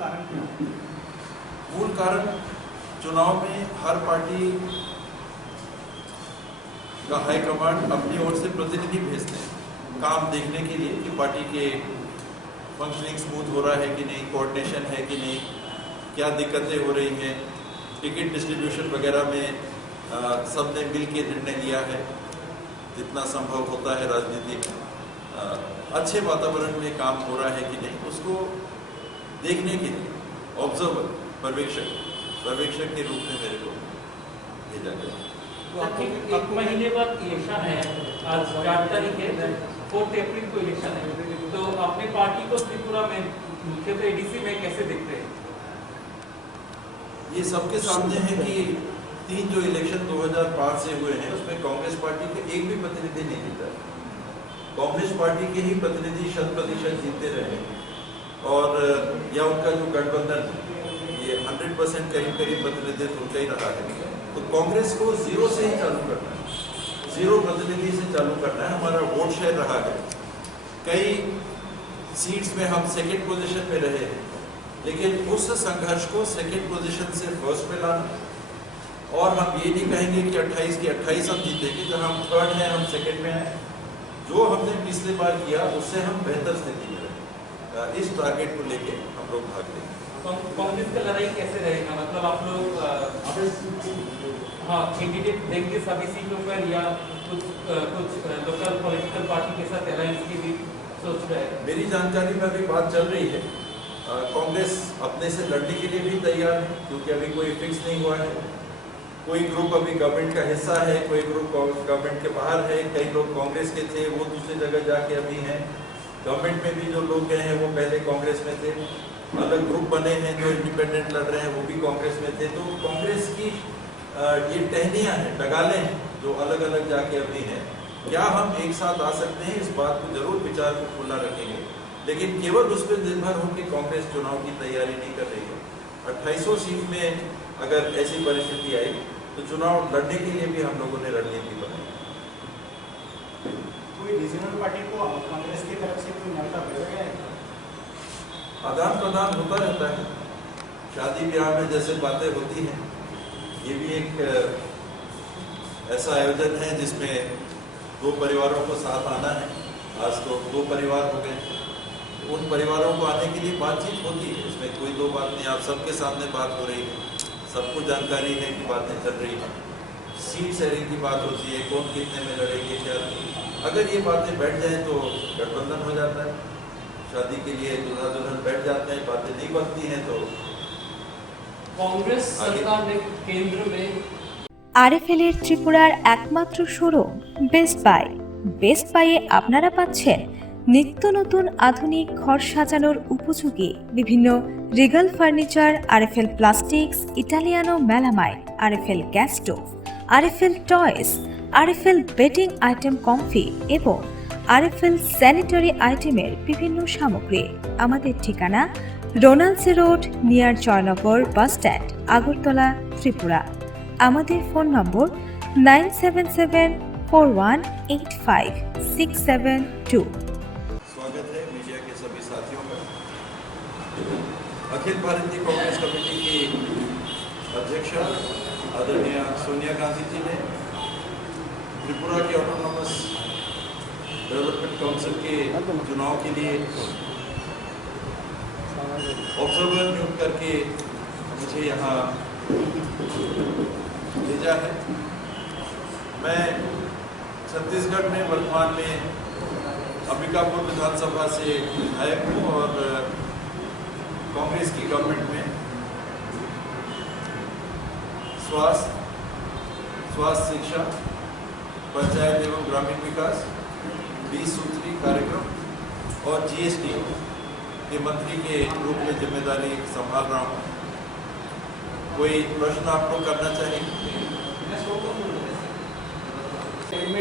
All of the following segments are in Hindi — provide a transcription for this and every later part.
कारण क्या है? मूल कारण चुनाव में हर पार्टी का हाईकमांड अपनी ओर से प्रतिनिधि भेजते हैं काम देखने के लिए कि पार्टी के फंक्शनिंग स्मूथ हो रहा है कि नहीं, कोऑर्डिनेशन है कि नहीं, क्या दिक्कतें हो रही हैं, टिकट डिस्ट्रीब्यूशन वगैरह में सब ने मिल के निर्णय लिया है, जितना संभव होता है राजनीति में अच्छे वातावरण में काम हो रहा है कि नहीं, उसको देखने के लिए ऑब्जर्वर पर्यवेक्षक के रूप में मेरे को भेजा गया। एक महीने बाद इलेक्शन है, आज 4 तारीख है, 4 अप्रैल को इलेक्शन है, तो अपने पार्टी को त्रिपुरा में मुख्यतः एडीसी में कैसे देखते हैं? ये सबके सामने है कि 3 जो इलेक्शन 2005 से हुए हैं उसमें कांग्रेस पार्टी के एक भी प्रतिनिधि नहीं जीता। कांग्रेस पार्टी के ही प्रतिनिधि 100% जीते रहे और या उनका जो गठबंधन ये 100% करीब प्रतिनिधित्व उनका ही रहा है। तो कांग्रेस को जीरो से ही चालू करना है, जीरो प्रतिनिधि से चालू करना है। हमारा वोट शेयर रहा है, कई सीट्स में हम सेकेंड पोजीशन में रहे हैं, लेकिन उस संघर्ष को सेकेंड पोजीशन से फर्स्ट पे लाना, और हम ये नहीं कहेंगे कि 28 की 28 हम जीतेंगे, जब हम थर्ड हैं हम सेकेंड में हैं, जो हमने पिछले बार किया उससे हम बेहतर स्थिति में रहें, इस टारगेट को लेके हम लोग भाग लेंगे। कांग्रेस का लड़ाई कैसे रहेगा? मतलब आप लोग कैंडिडेट देंगे सभी सीटों पर या कुछ लोकल पॉलिटिकल पार्टी के साथ अलायंस की भी सोच रहे हैं? मेरी जानकारी में अभी बात चल रही है, कांग्रेस अपने से लड़ने के लिए भी तैयार है, क्योंकि अभी कोई फिक्स नहीं हुआ है। कोई ग्रुप अभी गवर्नमेंट का हिस्सा है, कोई ग्रुप गवर्नमेंट के बाहर है, कई लोग कांग्रेस के थे वो दूसरी जगह जाके अभी हैं। गवर्नमेंट में भी जो लोग गए हैं वो पहले कांग्रेस में थे, अलग ग्रुप बने हैं जो इंडिपेंडेंट लड़ रहे हैं वो भी कांग्रेस में थे। तो कांग्रेस की ये टहनियाँ हैं, डगाले हैं जो अलग अलग जाके अभी हैं। क्या हम एक साथ आ सकते हैं, इस बात को जरूर विचार को खुला रखेंगे, लेकिन केवल उस पर निर्भर हो कि कांग्रेस चुनाव की तैयारी नहीं कर रही है। 2800 सीट में अगर ऐसी परिस्थिति आई तो चुनाव लड़ने के लिए भी हम लोगों ने रणनीति बनाई। कोई रीजनल पार्टी को कांग्रेस की तरफ से कोई न्योता भेजा गया है? आदान प्रदान होता रहता है, शादी ब्याह में जैसे बातें होती हैं, ये भी एक ऐसा आयोजन है जिसमें 2 परिवारों को साथ आना है। आज तो 2 परिवार हो गए, उन परिवारों को आने के लिए बातचीत होती है, इसमें कोई 2 बात नहीं। आप सबके सामने बात हो रही है, सबको जानकारी है कि बातें चल रही हैं, सीट शेयरिंग की बात होती है, कौन कितने में लड़ेंगे क्या। अगर ये बातें बैठ जाएं तो गठबंधन हो जाता है, शादी के लिए दूल्हा दुल्हन बैठ जाते हैं, बातें नहीं बनती हैं तो कांग्रेस सरकार ने केंद्र में আরএফএল এর ত্রিপুরার একমাত্র শোরুম বেস্ট বাই। বেস্ট বাইয়ে আপনারা পাচ্ছেন নিত্য নতুন আধুনিক ঘর সাজানোর উপযোগী বিভিন্ন Regal furniture, RFL plastics, Italiano melamine, RFL gas stove, RFL toys, RFL bedding item comfy এবং আরএফএল স্যানিটারি আইটেমের বিভিন্ন সামগ্রী। আমাদের ঠিকানা রোনালসে road, near Joynagar bus stand, Agartala, Tripura. আমাদের ফোন নম্বর 9774185672। स्वागत है मीडिया के सभी साथियों का। अखिल भारतीय कांग्रेस कमेटी की अध्यक्ष आदरणीय सोनिया गांधी जी ने त्रिपुरा के ऑटोनॉमस डेवलपमेंट काउंसिल के चुनाव के लिए ऑब्जर्वर नियुक्त करके मुझे यहाँ भेजा है। मैं छत्तीसगढ़ में वर्तमान में अंबिकापुर विधानसभा से विधायक हूँ और कांग्रेस की गवर्नमेंट में स्वास्थ्य, शिक्षा, पंचायत एवं ग्रामीण विकास, 20 सूत्री कार्यक्रम और जीएसटी के मंत्री के रूप में जिम्मेदारी संभाल रहा हूँ। कोई प्रश्न आपको करना चाहिए?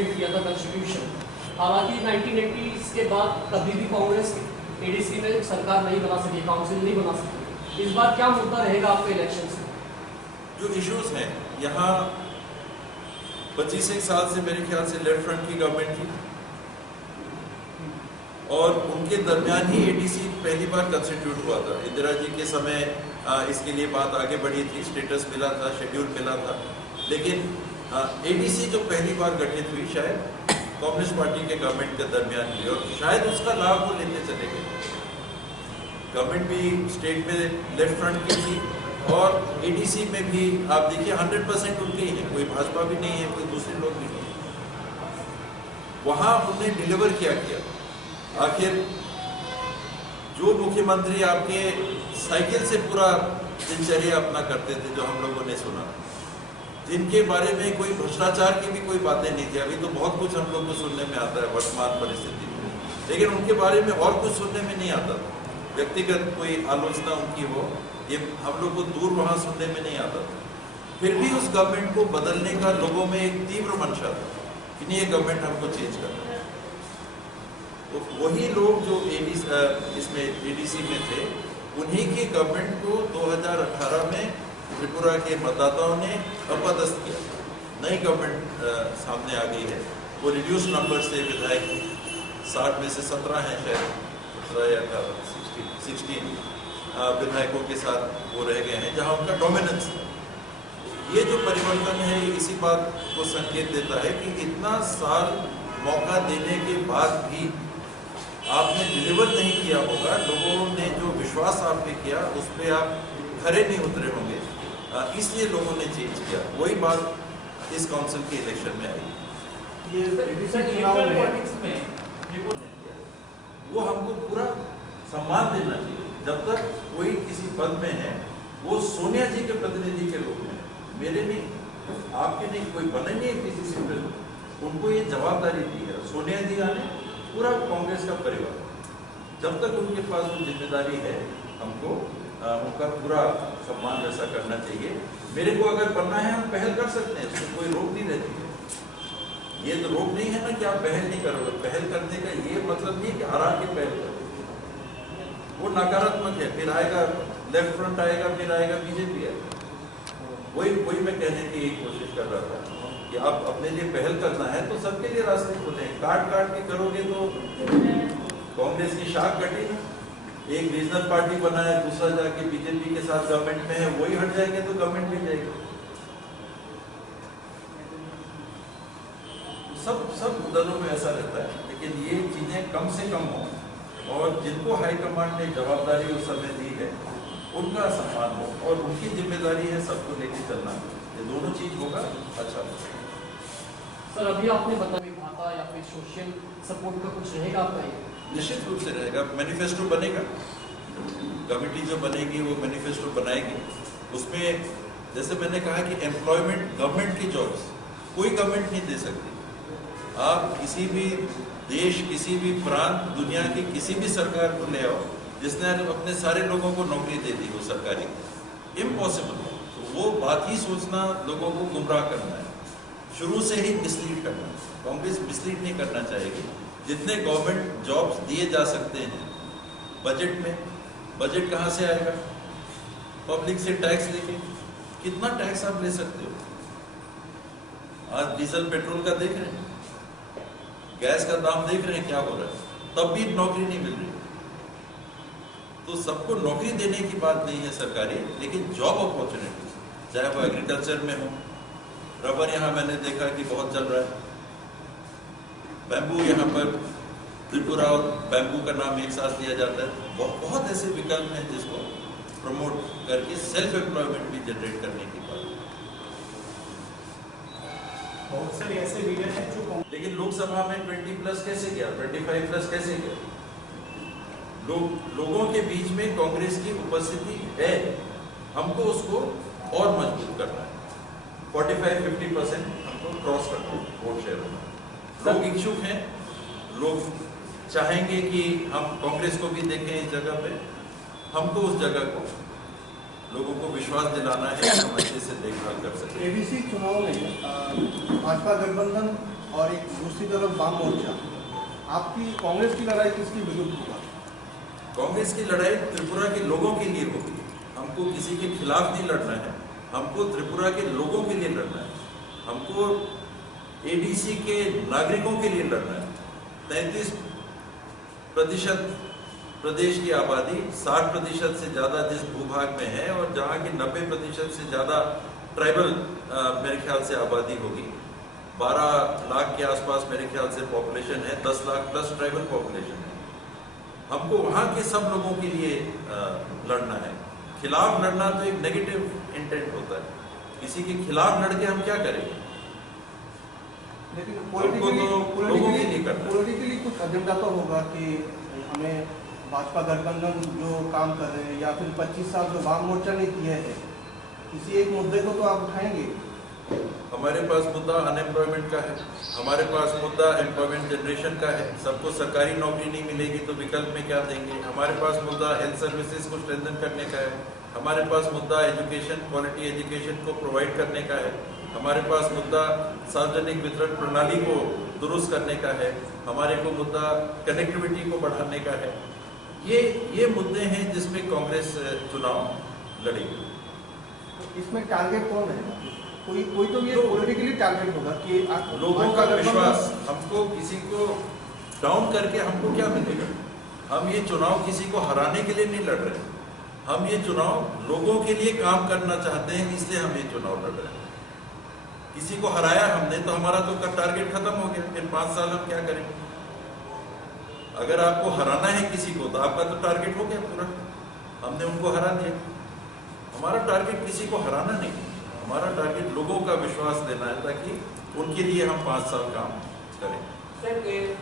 किया था कॉन्स्टिट्यूशन, हालांकि 1980s के बाद कभी भी कांग्रेस एडीसी में सरकार नहीं बना सकी, काउंसिल नहीं बना सकी। इस बार क्या मुद्दा रहेगा आपके इलेक्शन से? जो इश्यूज हैं यहाँ 25 साल से मेरे ख्याल से लेफ्ट फ्रंट की गवर्नमेंट थी और उनके दरमियान ही एडीसी पहली बार कंस्टिट्यूट हुआ था। इंदिरा जी के समय इसके लिए बात आगे बढ़ी थी, स्टेटस मिला था, शेड्यूल मिला था, लेकिन एडीसी जो पहली बार गठित हुई शायद कम्युनिस्ट पार्टी के गवर्नमेंट के दरमियान हुई और शायद उसका लाभ वो लेते चले गए। गवर्नमेंट भी स्टेट में लेफ्ट फ्रंट की थी और एडीसी में भी आप देखिए 100% उनके ही हैं, कोई भाजपा भी नहीं है, कोई दूसरे लोग भी नहीं है। वहाँ उन्होंने डिलीवर किया। आखिर जो मुख्यमंत्री आपके साइकिल से पूरा दिनचर्या अपना करते थे, जो हम लोगों ने सुना, जिनके बारे में कोई भ्रष्टाचार की भी कोई बातें नहीं थी, अभी तो बहुत कुछ हम लोग को सुनने में आता है वर्तमान परिस्थिति में, लेकिन उनके बारे में और कुछ सुनने में नहीं आता था। व्यक्तिगत कोई आलोचना उनकी हो, ये हम लोग को दूर वहाँ सुनने में नहीं आता था। फिर भी उस गवर्नमेंट को बदलने का लोगों में एक तीव्र मंशा था कि नहीं, ये गवर्नमेंट हमको चेंज करना है। तो वही लोग जो इसमें एडीसी में थे, उन्हीं की गवर्नमेंट को 2018 में त्रिपुरा के मतदाताओं ने अपदस्थ किया। नई गवर्नमेंट सामने आ गई है, वो रिड्यूस नंबर से विधायक 60 में से 17 हैं शायद, 17 या 18, 16 विधायकों के साथ वो रह गए हैं, जहां उनका डोमिनेंस है। ये जो परिवर्तन है, ये इसी बात को संकेत देता है कि इतना साल मौका देने के बाद भी आपने डिलीवर नहीं किया होगा। लोगों ने जो विश्वास आप पे किया, उस पर आप खरे नहीं उतरे होंगे, इसलिए लोगों ने चेंज किया। वही बात इस काउंसिल के इलेक्शन में आई। वो हमको पूरा सम्मान देना चाहिए। जब तक कोई किसी पद में है, वो सोनिया जी के प्रतिनिधि के रूप में, मेरे नहीं, आपके नहीं, कोई बने नहीं है किसी से, उनको ये जवाबदारी दी है सोनिया जी ने, पूरा कांग्रेस का परिवार। जब तक उनके पास वो जिम्मेदारी है, हमको उनका पूरा सम्मान वैसा करना चाहिए। मेरे को अगर बनना है, हम पहल कर सकते हैं, उसमें कोई रोक नहीं रहती है। ये तो रोक नहीं है ना कि आप पहल नहीं करोगे। पहल करने का ये मतलब नहीं कि हरा के पहल करो, वो नकारात्मक है। फिर आएगा लेफ्ट फ्रंट आएगा, फिर आएगा बीजेपी आएगा। वही मैं कहने की कोशिश कर रहा था कि आप अपने लिए पहल करना है तो सबके लिए रास्ते खुले हैं। काट के करोगे तो कांग्रेस की शाख कटी ना, एक रीजनल पार्टी बनाया, दूसरा जाके बीजेपी के साथ गवर्नमेंट में है, वही हट जाएंगे तो गवर्नमेंट भी जाएगी। सब दलों में ऐसा रहता है, लेकिन ये चीजें कम से कम हो और जिनको हाईकमांड ने जवाबदारी उस समय दी है, उनका सम्मान हो और उनकी जिम्मेदारी है सबको लेके चलना। ये दोनों चीज होगा, अच्छा। सर, अभी आपने बताया भाता या फिर सोशल सपोर्ट का कुछ रहेगा आपका? ये निश्चित रूप से रहेगा। मैनिफेस्टो बनेगा, कमेटी जो बनेगी वो मैनिफेस्टो बनाएगी। उसमें जैसे मैंने कहा कि एम्प्लॉयमेंट, गवर्नमेंट की जॉब्स कोई गवर्नमेंट नहीं दे सकती। आप किसी भी देश, किसी भी प्रांत, दुनिया की किसी भी सरकार को ले आओ जिसने अपने सारे लोगों को नौकरी दे दी हो सरकारी, इम्पॉसिबल। तो वो बात ही सोचना लोगों को गुमराह करना है, शुरू से ही मिसलीड करना है। कांग्रेस मिसलीड नहीं करना चाहेगी। जितने गवर्नमेंट जॉब्स दिए जा सकते हैं बजट में, बजट कहाँ से आएगा? पब्लिक से टैक्स लेके। कितना टैक्स आप ले सकते हो? आज डीजल पेट्रोल का देख रहे हैं, गैस का दाम देख रहे हैं क्या हो रहा है, तब भी नौकरी नहीं मिल रही। तो सबको नौकरी देने की बात नहीं है सरकारी, लेकिन जॉब अपॉर्चुनिटीज, चाहे वो एग्रीकल्चर में हो। रबर यहाँ मैंने देखा कि बहुत चल रहा है, बैम्बू यहाँ पर त्रिपुरा और बैम्बू का नाम एक साथ लिया जाता है। बहुत ऐसे विकल्प हैं जिसको प्रमोट करके सेल्फ एम्प्लॉयमेंट भी जनरेट करने की बात। बहुत सारे ऐसे लीडर हैं जो लेकिन लोकसभा में 20+ कैसे गया, 25+ कैसे गया? लोगों के बीच में कांग्रेस की उपस्थिति है, हमको उसको और मजबूत करना है। 45-50% हमको क्रॉस करना है वोट शेयर होना। लोग इच्छुक हैं, लोग चाहेंगे कि हम कांग्रेस को भी देखें इस जगह पे। हमको उस जगह को लोगों को विश्वास दिलाना है कि हम अच्छे से देखभाल कर सकें। एबीसी चुनाव में भाजपा गठबंधन और एक दूसरी तरफ वाम मोर्चा, आपकी कांग्रेस की लड़ाई किसकी विरुद्ध होगा? कांग्रेस की लड़ाई त्रिपुरा के लोगों के लिए होगी। हमको किसी के खिलाफ नहीं लड़ना है, हमको त्रिपुरा के लोगों के लिए लड़ना है, हमको एडीसी के नागरिकों के लिए लड़ना है। प्रतिशत प्रदेश की आबादी 60% से ज़्यादा जिस भूभाग में है और जहाँ की 90% से ज़्यादा ट्राइबल मेरे ख्याल से आबादी होगी। 12 लाख के आसपास मेरे ख्याल से पॉपुलेशन है, 10 लाख प्लस ट्राइबल पॉपुलेशन है। हमको वहाँ के सब लोगों के लिए लड़ना है। खिलाफ लड़ना तो एक नेगेटिव इंटेंट होता है, किसी के खिलाफ लड़ के हम क्या करेंगे? लेकिन पॉलिटिकली कुछ एजेंडा तो होगा कि हमें भाजपा गठबंधन जो काम कर रहे हैं या फिर 25 साल जो वाम मोर्चा ने किए हैं, किसी एक मुद्दे को तो आप उठाएंगे। हमारे पास मुद्दा अनएम्प्लॉयमेंट का है, हमारे पास मुद्दा एम्प्लॉयमेंट जनरेशन का है। सबको सरकारी नौकरी नहीं मिलेगी तो विकल्प में क्या देंगे? हमारे पास मुद्दा हेल्थ सर्विसेज को स्ट्रेंथन करने का है, हमारे पास मुद्दा एजुकेशन, क्वालिटी एजुकेशन को प्रोवाइड करने का है, हमारे पास मुद्दा सार्वजनिक वितरण प्रणाली को दुरुस्त करने का है, हमारे को मुद्दा कनेक्टिविटी को बढ़ाने का है। ये मुद्दे हैं जिसमें कांग्रेस चुनाव लड़ेगी। इसमें टारगेट कौन है? कोई तो ये पॉलिटिकली टारगेट होगा कि लोगों का विश्वास। हमको किसी को डाउन करके हमको क्या मिलेगा? हम ये चुनाव किसी को हराने के लिए नहीं लड़ रहे, हम ये चुनाव लोगों के लिए काम करना चाहते हैं, इसलिए हम ये चुनाव लड़ रहे हैं। किसी को हराया हमने तो हमारा तो टारगेट खत्म हो गया, फिर 5 साल हम क्या करेंगे? अगर आपको हराना है किसी को तो आपका तो टारगेट हो गया पूरा, हमने उनको हरा दिया। हमारा टारगेट किसी को हराना नहीं, हमारा टारगेट लोगों का विश्वास देना है ताकि उनके लिए हम 5 साल काम करें। सर,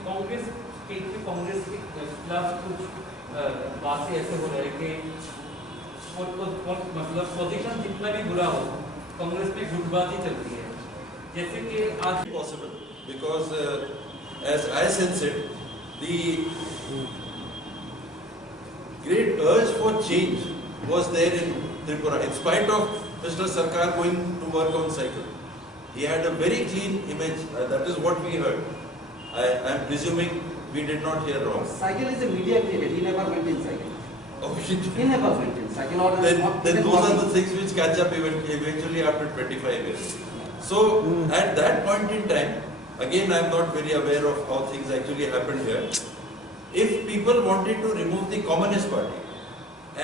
कांग्रेस के खिलाफ कुछ बातें ऐसे हो रहे हैं कि मतलब पोजीशन जितना भी बुरा हो, कांग्रेस में गुटबाजी चलती है, जैसे कि आज possible because as I sense it the great urge for change was there in Tripura in spite of Mr. Sarkar going to work on cycle. He had a very clean image, that is what we heard. I am presuming we did not hear wrong. Cycle is a media created, he never went in cycle. Oh, shit. He never went in cycle. Or Then those are the things which catch up eventually after 25 years. So at that point in time, again, I am not very aware of how things actually happened here. If people wanted to remove the Communist Party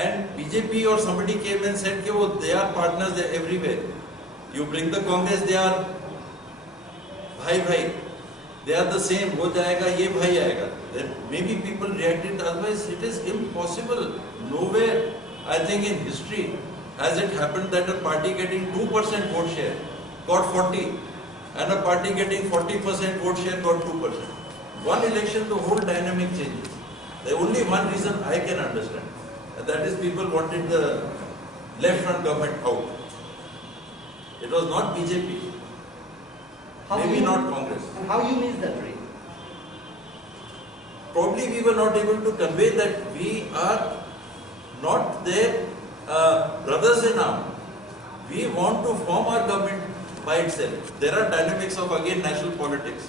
and BJP or somebody came and said that they are partners, they are everywhere. You bring the Congress, they are bhai, they are the same. वो जाएगा, ये भाई आएगा. Then maybe people reacted. Otherwise, it is impossible. Nowhere, I think in history, has it happened that a party getting 2% vote share got 40. And a party getting 40% vote share got 2%. One election, the whole dynamic changes. The only one reason I can understand, and that is people wanted the left-front government out. It was not BJP, maybe not Congress. And how you miss that train? Probably we were not able to convey that we are not their brothers in arms. We want to form our government by itself. There are dynamics of again national politics,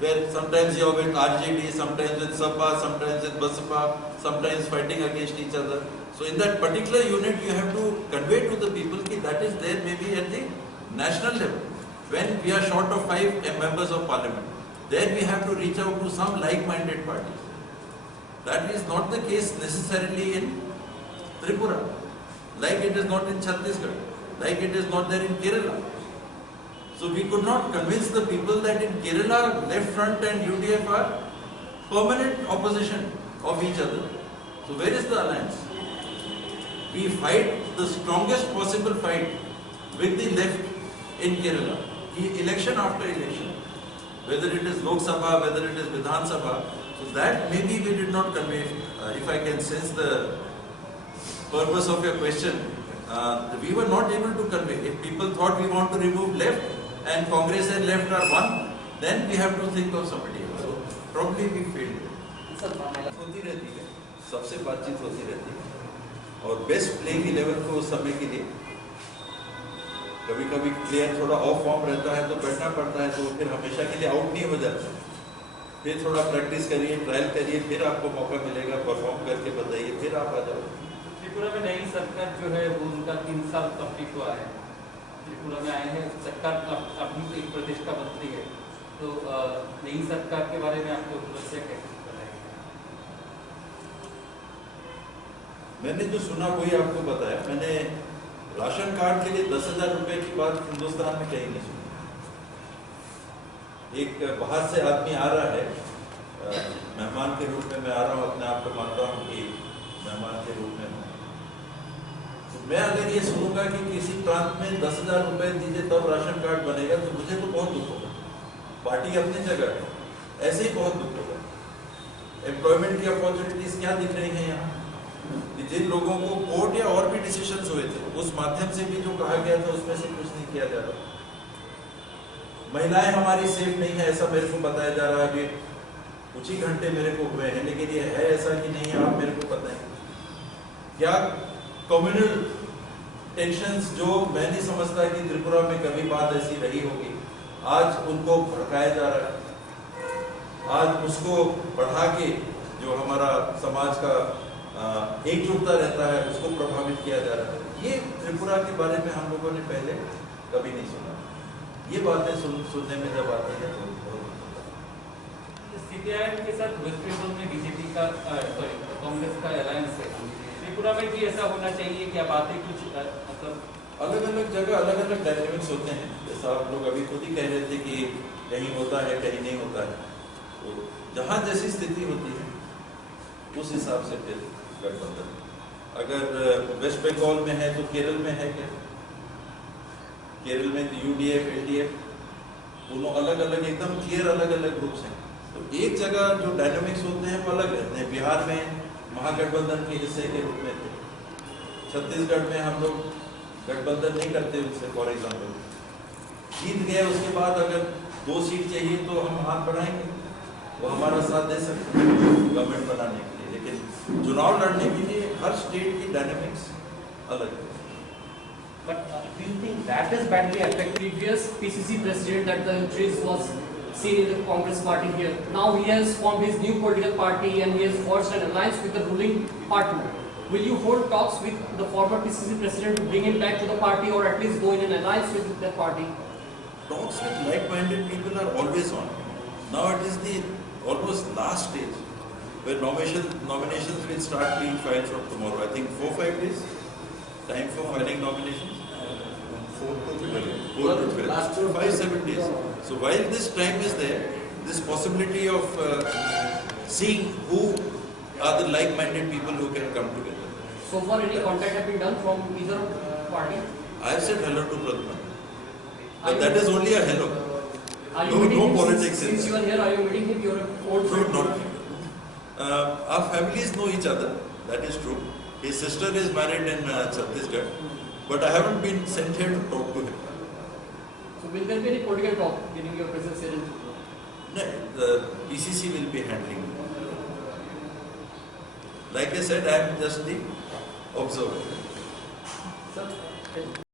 where sometimes you are with RJD, sometimes with Sabha, sometimes with Basapa, sometimes fighting against each other. So in that particular unit, you have to convey to the people that that is there maybe at the national level. When we are short of 5 members of parliament, there we have to reach out to some like-minded parties. That is not the case necessarily in Tripura, like it is not in Chhattisgarh, like it is not there in Kerala. So we could not convince the people that in Kerala, Left Front and UDF are permanent opposition of each other. So where is the alliance? We fight the strongest possible fight with the left in Kerala, election after election, whether it is Lok Sabha, whether it is Vidhan Sabha. So that maybe we did not convey, if I can sense the purpose of your question. We were not able to convey. If people thought we want to remove left, and Congress and left are one, then we have to think of somebody else. So probably we failed. होती रहती है, सबसे बातचीत होती रहती है और बेस्ट प्लेइंग 11 को उस समय के लिए कभी कभी प्लेयर थोड़ा ऑफ फॉर्म रहता है तो बैठना पड़ता है, तो फिर हमेशा के लिए आउट नहीं हो जाता। फिर थोड़ा प्रैक्टिस करिए, ट्रायल करिए, फिर आपको मौका मिलेगा, परफॉर्म करके बताइए, फिर आप आ जाओ। त्रिपुरा में नई सरकार जो है वो उनका 3 साल कंप्लीट हुआ है, त्रिपुरा में आए हैं, सरकार अभी तो एक प्रदेश का मंत्री है, तो नई सरकार के बारे में आपको उपलब्धियाँ कैसे बताएंगे? मैंने जो सुना वही आपको बताया। मैंने राशन कार्ड के लिए 10,000 रुपए की बात हिंदुस्तान में कहीं नहीं सुनी। एक बाहर से आदमी आ रहा है, मेहमान के रूप में मैं आ रहा हूँ, अपने आप को मानता हूँ कि मेहमान के रूप में हूँ। तो मैं अगर ये सुनूंगा कि किसी प्रांत में 10,000 रुपए दीजिए तब राशन कार्ड बनेगा, तो मुझे तो बहुत दुख होगा। पार्टी अपनी जगह है, ऐसे ही बहुत दुख होगा। एम्प्लॉयमेंट की अपॉर्चुनिटीज क्या दिख रही हैं यहाँ, कि जिन लोगों को कोर्ट या और भी डिसीजंस हुए थे उस माध्यम से भी जो कहा गया था उसमें से कुछ नहीं किया जा रहा। महिलाएं हमारी सेफ नहीं है ऐसा मेरे को बताया जा रहा है। अभी कुछ ही घंटे मेरे को हुए हैं, लेकिन ये है ऐसा कि नहीं है, आप मेरे को बताएं। क्या कम्युनल टेंशंस जो मैं नहीं समझता कि त्रिपुरा में कभी बात ऐसी रही होगी, आज उनको भड़काया जा रहा है। आज उसको बढ़ा के जो हमारा समाज का एकजुटता रहता है उसको प्रभावित किया जा रहा है। ये त्रिपुरा के बारे में हम लोगों ने पहले कभी नहीं सुना। ये बातें सुनने में जब आती है तो सीपीआई के साथ वेस्ट बंगाल में बीजेपी का कांग्रेस का अलायंस है, त्रिपुरा में भी ऐसा होना चाहिए कि आप आते कुछ मतलब अलग अलग जगह अलग अलग डायनेमिक्स होते हैं। जैसा आप लोग अभी खुद ही कह रहे थे कि कहीं होता है कहीं नहीं होता है, तो जहाँ जैसी स्थिति होती है उस हिसाब से फिर गठबंधन। अगर वेस्ट बंगाल में है तो केरल में है क्या? केरल में तो यूडीएफ एलडीएफ दोनों अलग अलग एकदम क्लियर अलग अलग ग्रुप्स हैं। तो एक जगह जो डायनामिक्स होते हैं वो अलग रहते हैं। बिहार में महागठबंधन के हिस्से के रूप में थे, छत्तीसगढ़ में हम लोग गठबंधन नहीं करते उनसे। फॉर एग्जाम्पल जीत गए, उसके बाद अगर 2 सीट चाहिए तो हम हाथ बढ़ाएंगे, वो हमारा साथ दे सकते हैं गवर्नमेंट बनाने के लिए। लेकिन चुनाव लड़ने के लिए हर स्टेट की डायनामिक्स अलग है। But do you think that is badly affected? Previous PCC president that the trace was seen in the Congress party here. Now he has formed his new political party and he has forged an alliance with the ruling party. Will you hold talks with the former PCC president to bring him back to the party or at least go in an alliance with that party? Talks with like-minded people are always on. Now it is the almost last stage where nominations will start being filed from tomorrow. I think 4-5 days time for filing nominations. 4 to 12. Last 5-7 days. So while this time is there, this possibility of seeing who are the like-minded people who can come together. So far any contact have been done from either party? I have said hello to Pradman, Are but you- that is only a hello. Are you No, meeting no him politics in since that. you are here? Are you meeting him? You are an old No, friend. not. Our families know each other. That is true. His sister is married in Chhattisgarh, but I haven't been sent here to talk to him. So will there be any political talk during your presence here in Tripura? No, the PCC will be handling. Like I said, I am just the observer. Sir,